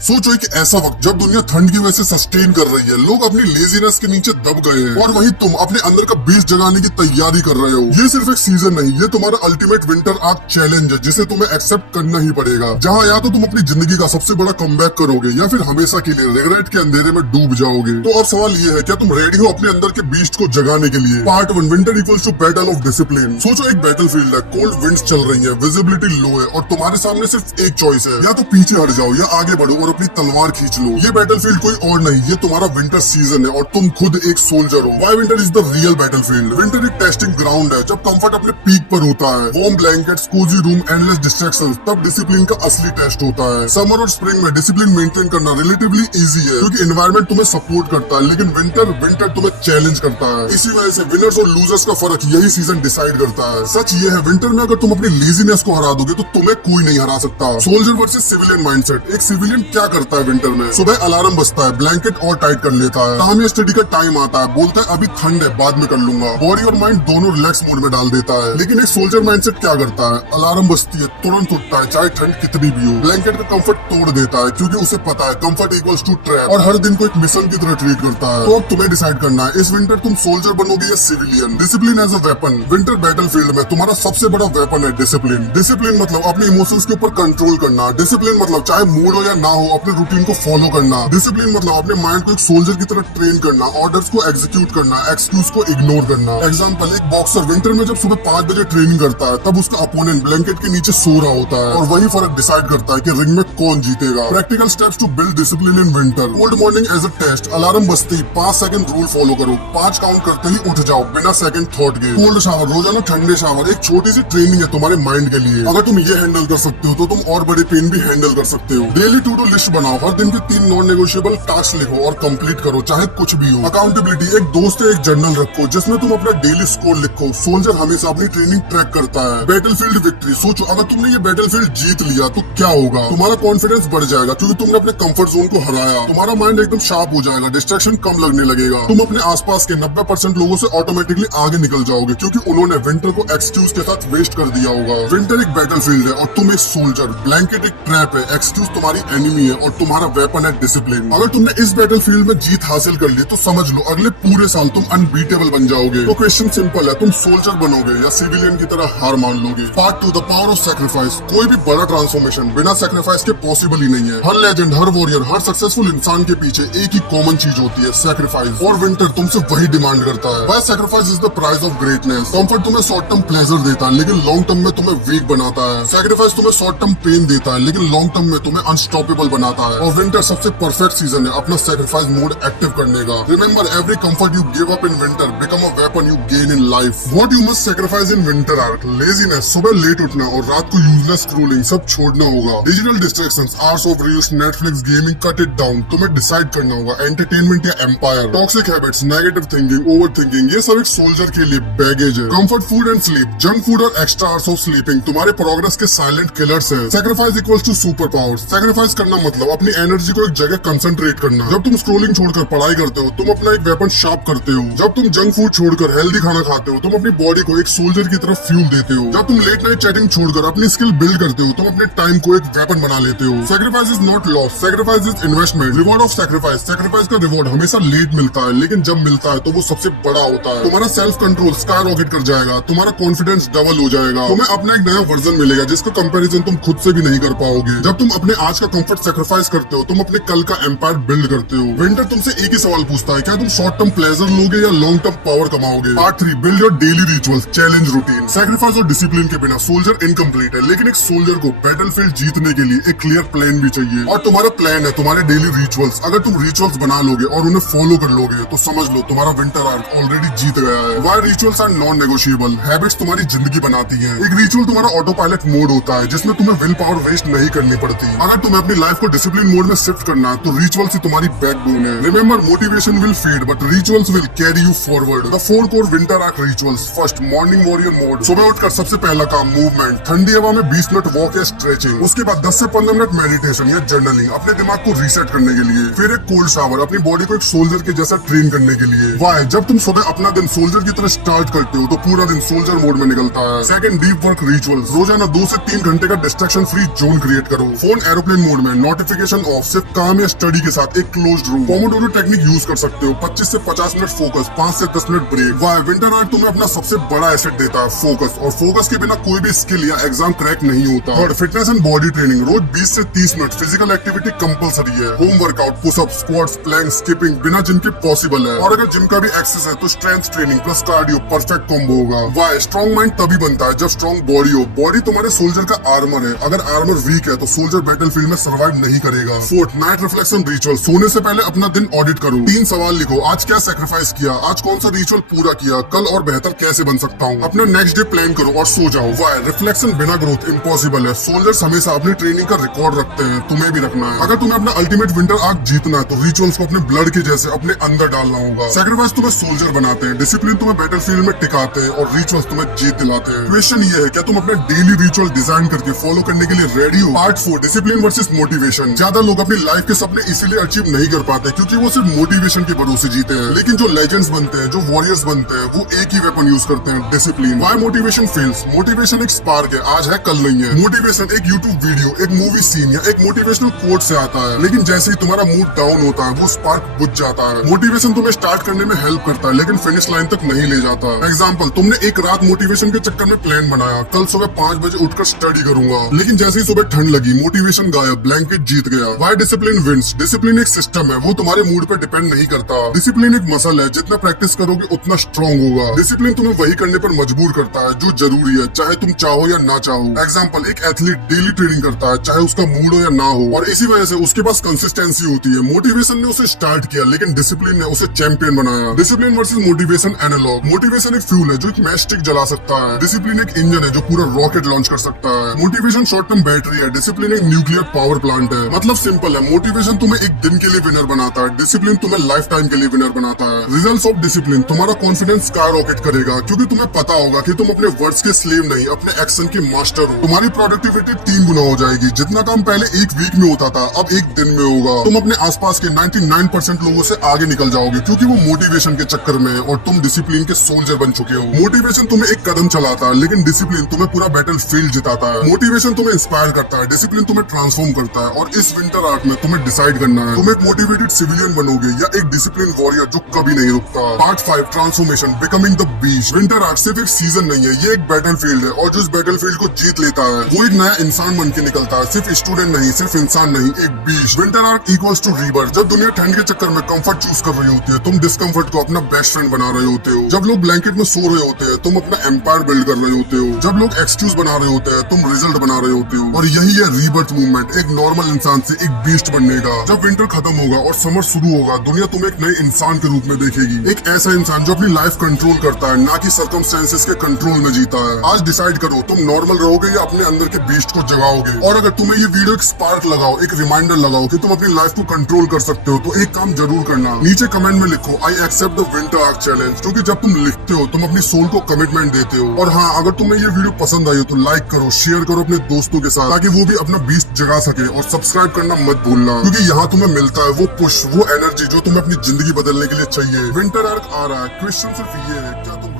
सोचो एक ऐसा वक्त जब दुनिया ठंड की वजह से सस्टेन कर रही है, लोग अपनी लेजीनेस के नीचे दब गए हैं और वहीं तुम अपने अंदर का बीज जगाने की तैयारी कर रहे हो। ये सिर्फ एक सीजन नहीं, ये तुम्हारा अल्टीमेट विंटर आर्क चैलेंज है जिसे तुम्हें एक्सेप्ट करना ही पड़ेगा। जहाँ या तो तुम अपनी जिंदगी का सबसे बड़ा कमबैक करोगे या फिर हमेशा के लिए रिग्रेट के अंधेरे में डूब जाओगे। तो अब सवाल ये है, क्या तुम रेडी हो अपने अंदर के बीस्ट को जगाने के लिए? Part 1, winter equals to battle of discipline. सोचो एक बैटल फील्ड है, कोल्ड विंड्स चल रही है, विजिबिलिटी लो है और तुम्हारे सामने सिर्फ एक चॉइस है, या तो पीछे हट जाओ या आगे बढ़ो और अपनी तलवार खींच लो। ये बैटलफील्ड कोई और नहीं, ये तुम्हारा विंटर सीजन है और तुम खुद एक सोल्जर हो। Why winter is the real battlefield? Winter एक टेस्टिंग ग्राउंड है जब कंफर्ट अपने पीक पर होता है। Warm blankets, cosy room, endless distractions, तब डिसिप्लिन का असली टेस्ट होता है। समर और स्प्रिंग में डिसिप्लिन मेंटेन करना रिलेटिवली इजी है क्योंकि एनवायरनमेंट तुम्हें सपोर्ट करता है, लेकिन विंटर तुम्हें चैलेंज करता है। इसी वजह से विनर्स और लूजर्स का फर्क यही सीजन डिसाइड करता है। सच ये है, विंटर में अगर तुम अपनी लेजीनेस को हरा दोगे तो तुम्हें कोई नहीं हरा सकता। Soldier versus civilian mindset. एक सिविलियन क्या करता है विंटर में? सुबह अलार्म बजता है, ब्लैंकेट और टाइट कर लेता है, काम या स्टडी का टाइम आता है, बोलता है अभी ठंड है बाद में कर लूंगा। बॉडी और माइंड दोनों रिलैक्स मोड में डाल देता है। लेकिन एक सोल्जर माइंडसेट क्या करता है? अलार्म बजती है, तुरंत उठता है चाहे ठंड कितनी भी हो, ब्लैंकेट का कंफर्ट तोड़ देता है क्योंकि उसे पता है कंफर्ट इक्वल्स टू ट्रैप, और हर दिन को एक मिशन की तरह ट्रीट करता है। तो अब तुम्हें डिसाइड करना है, इस विंटर तुम सोल्जर बनोगे या civilian. Discipline as a weapon. Winter battlefield में तुम्हारा सबसे बड़ा वेपन है डिसिप्लिन। डिसिप्लिन मतलब अपने इमोशंस के ऊपर कंट्रोल करना। डिसिप्लिन मतलब चाहे मूड हो या ना हो अपने रूटीन को फॉलो करना। डिसिप्लिन मतलब अपने माइंड को एक सोल्जर की तरह ट्रेन करना, ऑर्डर्स को एग्जीक्यूट करना, एक्सक्यूज को इग्नोर करना। एग्जांपल, एक बॉक्सर विंटर में जब सुबह 5 बजे ट्रेनिंग करता है तब उसका अपोनेंट ब्लैंकेट के नीचे सो रहा होता है, और वही फर्क डिसाइड करता है कि रिंग में कौन जीतेगा। Practical steps to build discipline in winter. Cold morning as a test. Alarm बजते ही 5 सेकंड रूल फॉलो करो, 5 काउंट करते ही उठ जाओ बिना सेकंड थॉट के। कोल्ड शावर, रोजाना ठंडे शावर एक छोटी सी ट्रेनिंग है तुम्हारे माइंड के लिए। अगर तुम ये हैंडल कर सकते हो तो तुम और बड़े पेन भी हैंडल कर सकते हो। डेली टू डू लिस्ट बनाओ, हर दिन के 3 नॉन नेगोशिएबल टास्क लिखो और कंप्लीट करो चाहे कुछ भी हो। अकाउंटेबिलिटी। एक दोस्त या एक जर्नल रखो जिसमें तुम अपना डेली स्कोर लिखो। सोल्जर हमेशा अपनी ट्रेनिंग ट्रैक करता है। Battlefield victory. सोचो अगर तुमने ये बैटलफील्ड जीत लिया तो क्या होगा? तुम्हारा कॉन्फिडेंस बढ़ जाएगा क्योंकि तुमने अपने कंफर्ट जोन को हराया। तुम्हारा माइंड एकदम शार्प हो जाएगा, डिस्ट्रैक्शन कम लगने लगेगा। तुम अपने आसपास के 90% लोगों से ऑटोमेटिकली आगे निकल जाओगे क्योंकि उन्होंने विंटर को एक्सक्यूज के साथ वेस्ट कर दिया होगा। विंटर एक बैटलफील्ड है और तुम एक सोल्जर। ब्लैंकेट एक ट्रैप है, एक्सक्यूज तुम्हारी एनिमी है और तुम्हारा वेपन है डिसिप्लिन। अगर तुमने इस बैटलफील्ड में जीत हासिल कर ली तो समझ लो अगले पूरे साल तुम अनबीटेबल बन जाओगे। तो क्वेश्चन सिंपल है, तुम सोल्जर बनोगे या सिविलियन की तरह हार मान लोगे? Part 2, the power of sacrifice. कोई भी बड़ा ट्रांसफॉर्मेशन बिना सैक्रिफाइस के पॉसिबल ही नहीं है। हर लेजेंड, हर वॉरियर, हर सक्सेसफुल इंसान के पीछे एक ही कॉमन चीज होती है, सैक्रिफाइस। और विंटर तुमसे वही डिमांड करता है। Why sacrifice is the price of greatness? Comfort तुम्हें शॉर्ट टर्म प्लेजर देता है लेकिन लॉन्ग टर्म में तुम्हें वीक बनाता है। सैक्रिफाइस तुम्हें शॉर्ट टर्म पेन देता है लेकिन लॉन्ग टर्म में तुम्हें अनस्टॉपेबल बनाता है। और विंटर सबसे परफेक्ट सीजन है अपना सैक्रिफाइस मोड एक्टिव करने का। Remember, every comfort you give up in winter become a weapon you gain in life. What you must sacrifice in winter are laziness, सुबह लेट उठना और रात को यूजलेस स्क्रॉलिंग सब छोड़ना होगा। Digital distractions, hours of reels, Netflix, gaming, cut it down. तुम्हें decide करना होगा एंटरटेनमेंट या empire. Toxic habits, negative thinking, over thinking, ये सब एक सोल्जर के लिए बैगेज है। Comfort food and sleep, junk food और एक्स्ट्रा आवर्स ऑफ स्लीपिंग तुम्हारे प्रोग्रेस के साइलेंट किलर्स है। Sacrifice equals to super power. Sacrifice करना मतलब अपनी एनर्जी को एक जगह कंसंट्रेट करना। जब तुम स्क्रॉलिंग छोड़कर पढ़ाई करते हो तुम अपना एक वेपन शार्प करते हो। जब तुम जंक फूड छोड़कर हेल्दी खाना खाते हो तुम अपनी बॉडी को एक सोल्जर की तरफ फ्यूल देते हो। जब तुम लेट नाइट चैटिंग छोड़कर अपनी स्किल बिल्ड करते हो तुम अपने टाइम को एक वेपन बना लेते हो। Sacrifice is not loss, sacrifice is investment. Reward of sacrifice. Sacrifice का रिवॉर्ड हमेशा लेट मिलता है लेकिन जब मिलता है तो वो सबसे बड़ा होता है। तुम्हारा सेल्फ कंट्रोल स्काई रॉकेट कर जाएगा, तुम्हारा कॉन्फिडेंस डबल हो जाएगा, तुम्हें अपना एक नया वर्जन मिलेगा जिसका कंपैरिजन तुम खुद से भी नहीं कर पाओगे। जब तुम अपने आज का कंफर्ट सैक्रिफाइस करते हो तुम अपने कल का एम्पायर बिल्ड करते हो। विंटर तुमसे एक ही सवाल पूछता है, क्या तुम शॉर्ट टर्म प्लेजर लोगे या लॉन्ग टर्म पावर कमाओगे? Part 3, build your daily rituals, challenge routine. Sacrifice और डिसिप्लिन के बिना सोल्जर इनकम्प्लीट है लेकिन एक सोल्जर को बैटलफील्ड जीतने के लिए एक क्लियर प्लान भी चाहिए और तुम्हारा प्लान है तुम्हारे डेली रिचुअल्स। अगर तुम रिचुअल्स बना लोगे और उन्हें फॉलो कर लोगे तो समझ लो तुम्हारा विंटर आर्क ऑलरेडी जीत गया है। Why rituals are non negotiable? Habits तुम्हारी जिंदगी बनाती है। एक रिचुअल तुम्हारा ऑटो पायलट मोड होता है जिसमें तुम्हें विल पावर वेस्ट नहीं करनी पड़ती। अगर तुम्हें अपनी लाइफ को डिसिप्लिन मोड में शिफ्ट करना है तो रिचुअल्स ही तुम्हारी बैकबोन है। Remember, motivation will fade but rituals will carry you forward. The 4 core winter arc rituals. First, morning warrior mode. सुबह उठकर सबसे पहला काम मूवमेंट, ठंडी हवा में 20 मिनट वॉक या स्ट्रेचिंग। उसके बाद 10 से 15 मिनट मेडिटेशन या जर्नलिंग अपने दिमाग को रीसेट करने के लिए। फिर एक कोल्ड शावर अपनी बॉडी को एक सोल्जर के जैसा ट्रेन करने के लिए। वाई? जब तुम सुबह अपना दिन सोल्जर की तरह स्टार्ट करते हो तो पूरा दिन सोल्जर मोड में निकलता है। Second, deep work rituals. रोजाना 2 से 3 घंटे का डिस्ट्रैक्शन फ्री जोन क्रिएट करो। फोन एरोप्लेन मोड में, नोटिफिकेशन ऑफ, सिर्फ काम या स्टडी के साथ एक closed room. Pomodoro technique use कर सकते हो, 25 से 50 मिनट फोकस, 5 से 10 मिनट ब्रेक। वाह, विंटर आर्ट तुम्हें अपना सबसे बड़ा एसेट देता है, फोकस, और फोकस के बिना कोई भी स्किल या एग्जाम क्रैक नहीं होता। और फिटनेस एंड बॉडी ट्रेनिंग, रोज 20 से 30 मिनट फिजिकल एक्टिविटी कंपलसरी है। Home workout, pushup, squats, plank, skipping बिना जिम के पॉसिबल है। और अगर जिम का भी एक्सेस है तो strength training plus cardio perfect combo होगा। वाह, स्ट्रॉन्ग माइंड तभी बनता है जब स्ट्रॉन्ग बॉडी हो। बॉडी तुम्हारे सोल्जर का आर्मर है, अगर आर्मर वीक है तो सोल्जर बैटलफील्ड में सर्वाइव नहीं करेगा। फोर्थ, नाइट रिफ्लेक्शन रिचुअल, सोने से पहले अपना दिन ऑडिट करो। 3 सवाल लिखो, आज क्या सेक्रीफाइस किया, आज कौन सा रिचुअल पूरा किया, कल और बेहतर कैसे बन सकता हूँ। अपना नेक्स्ट डे प्लान करो और सो जाओ। वाह, रिफ्लेक्शन बिना ग्रोथ इम्पॉसिबल है। सोल्जर्स हमेशा अपनी ट्रेनिंग का रिकॉर्ड रखते हैं, तुम्हें भी रखना है। अगर तुम्हें अपना अल्टीमेट विंटर आर्क जीतना है तो रिचुअल्स को अपने ब्लड के जैसे अपने अंदर डालना होगा। सैक्रिफाइस तुम्हें सोल्जर बनाते हैं, डिसिप्लिन तुम्हें बैटलफील्ड में टिकाते हैं, और रिचुअल्स तुम्हें जीत दिलाते हैं। क्वेश्चन ये है, क्या तुम अपने डेली रिचुअल डिजाइन करके फॉलो करने के लिए रेडी हो? Part 4, discipline versus motivation. ज्यादा लोग अपनी लाइफ के सपने इसीलिए अचीव नहीं कर पाते क्योंकि वो सिर्फ मोटिवेशन के भरोसे जीते हैं। लेकिन जो लेजेंड्स बनते हैं, जो वॉरियर्स बनते हैं, वो एक ही वेपन यूज करते हैं, discipline. Why motivation fails? Motivation एक स्पार्क है, आज है कल नहीं है। मोटिवेशन एक यूट्यूब वीडियो, एक मूवी सीन या एक मोटिवेशनल कोट से आता है, लेकिन जैसे ही तुम्हारा मूड डाउन होता है वो स्पार्क बुझ जाता है। मोटिवेशन तुम्हें स्टार्ट करने में हेल्प करता है लेकिन फिनिश लाइन तक नहीं ले जाता। एग्जाम्पल, तुमने एक रात मोटिवेशन के चक्कर में प्लान बनाया, कल सुबह 5 बजे उठकर स्टडी करूंगा, लेकिन जैसे ही सुबह ठंड लगी मोटिवेशन गायब, ब्लैंकेट जीत गया। Why discipline wins? डिसिप्लिन एक सिस्टम है, वो तुम्हारे मूड पर डिपेंड नहीं करता। डिसिप्लिन एक मसल है, जितना प्रैक्टिस करोगे उतना स्ट्रॉन्ग होगा। डिसिप्लिन तुम्हें वही करने पर मजबूर करता है जो जरूरी है, चाहे तुम चाहो या ना चाहो। एग्जाम्पल, एक एथलीट डेली ट्रेनिंग करता है, चाहे उसका मूड हो या ना हो, और इसी वजह से उसके पास कंसिस्टेंसी होती है। मोटिवेशन ने उसे स्टार्ट किया लेकिन डिसिप्लिन ने उसे चैंपियन बनाया। Discipline versus motivation analogue. Motivation एक फ्यूल है जो एक मैच स्टिक जला सकता है, डिसिप्लिन एक इंजन है जो पूरा रॉकेट लॉन्च कर सकता है। मोटिवेशन शॉर्ट टर्म बैटरी है, डिसिप्लिन एक न्यूक्लियर पावर प्लांट है। मतलब सिंपल है, मोटिवेशन तुम्हें एक दिन के लिए विनर बनाता है, डिसिप्लिन तुम्हें लाइफ टाइम के लिए विनर बनाता है। रिजल्ट्स ऑफ डिसिप्लिन, तुम्हारा कॉन्फिडेंस स्काई रॉकेट करेगा क्योंकि तुम्हें पता होगा कि तुम अपने वर्ड्स के स्लेव नहीं, अपने एक्शन के मास्टर हो। तुम्हारी प्रोडक्टिविटी 3 गुना हो जाएगी, जितना काम पहले एक वीक में होता था अब एक दिन में होगा। तुम अपने आसपास के 99% लोगों से आगे निकल जाओगे क्योंकि वो मोटिवेशन के चक्कर में है और तुम डिसिप्लिन के सोल्जर बन चुके हो। मोटिवेशन तुम्हें एक कदम चलाता है लेकिन डिसिप्लिन तुम्हें पूरा बैटल फील्ड जिताता है। मोटिवेशन तुम्हें इंस्पायर करता है, डिसिप्लिन तुम्हें ट्रांसफॉर्म करता है। और इस विंटर आर्क में तुम्हें डिसाइड करना है, तुम एक मोटिवेटेड सिविलियन बनोगे या एक डिसिप्लिन वॉरियर जो कभी नहीं रुकता। Part 5, transformation, becoming the beast. Winter arc सिर्फ एक सीजन नहीं है, ये एक बैटल फील्ड है, और जो इस बैटल फील्ड को जीत लेता है वो एक नया इंसान बन के निकलता है, सिर्फ स्टूडेंट नहीं, सिर्फ इंसान नहीं, एक beast. Winter arc equals to rebirth. जब दुनिया ठंड के चक्कर में कंफर्ट चूज कर रही होती है, तुम डिस्कम्फर्ट को अपना बेस्ट फ्रेंड बना रहे होते हो। जब लोग ब्लैंकेट में सो रहे होते हैं, तुम अपना एम्पायर बिल्ड कर रहे होते हो। जब लोग एक्सक्यूज बना रहे होते हैं, तुम रिजल्ट बना रहे होते हो। और यही है रीबर्थ मूवमेंट, एक नॉर्मल इंसान से एक बीस्ट बनने का। जब विंटर खत्म होगा और समर शुरू होगा, दुनिया तुम्हें एक नए इंसान के रूप में देखेगी, एक ऐसा इंसान जो अपनी लाइफ कंट्रोल करता है, ना कि सर्कमस्टेंसेस के कंट्रोल में जीता है। आज डिसाइड करो, तुम नॉर्मल रहोगे या अपने अंदर के बीस्ट को जगाओगे। और अगर तुम्हें ये वीडियो एक स्पार्क लगाओ, एक रिमाइंडर लगाओ कि तुम अपनी लाइफ को कंट्रोल कर सकते हो, तो एक काम जरूर करना, नीचे कमेंट में लिखो, I accept the winter arc challenge. क्योंकि जब तुम लिखते हो तुम अपनी सोल को कमिटमेंट देते हो। और हाँ, अगर तुम्हें ये वीडियो पसंद आई हो तो लाइक करो, शेयर करो अपने दोस्तों के साथ, ताकि वो भी अपना बीस्ट जगा सके। और सब्सक्राइब करना मत भूलना, क्योंकि यहाँ तुम्हें मिलता है वो पुश, वो एनर्जी जो तुम्हें अपनी जिंदगी बदलने के लिए चाहिए। विंटर आर्क आ रहा है, क्वेश्चन सिर्फ ये है, क्या तुम